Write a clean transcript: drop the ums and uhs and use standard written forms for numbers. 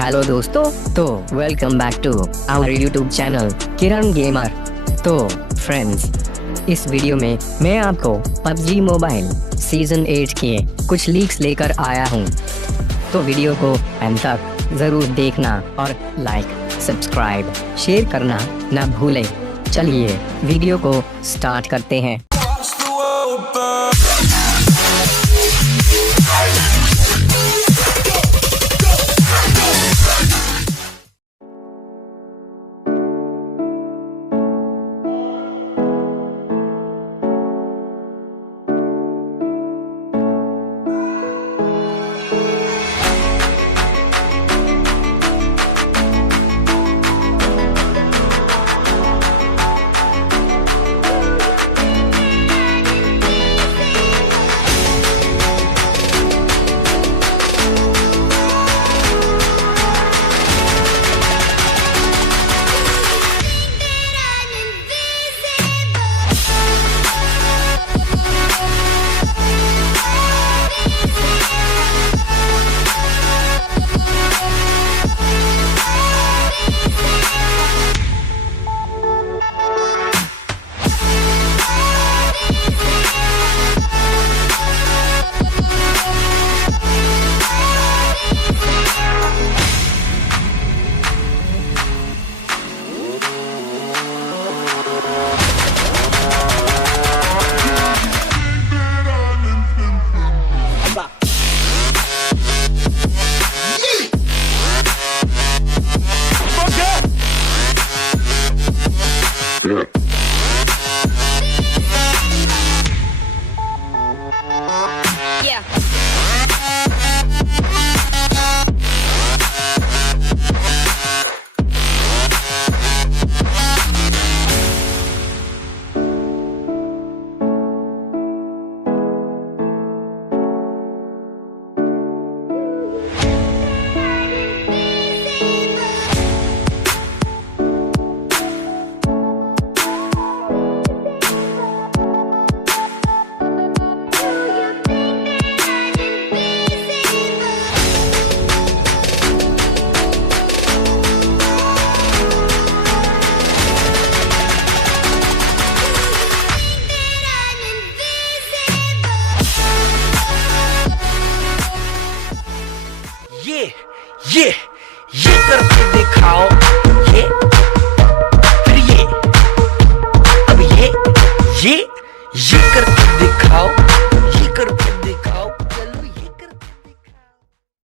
हेलो दोस्तों, तो welcome back to our YouTube channel Kiran gamer. तो फ्रेंड्स, इस वीडियो में मैं आपको PUBG मोबाइल सीजन 8 के कुछ लीक्स लेकर आया हूं। तो वीडियो को एंड तक ज़रूर देखना और लाइक, सब्सक्राइब, शेयर करना ना भूलें। चलिए वीडियो को स्टार्ट करते हैं। ये करके दिखाओ, ये फिर ये, अब ये करके दिखाओ, ये करके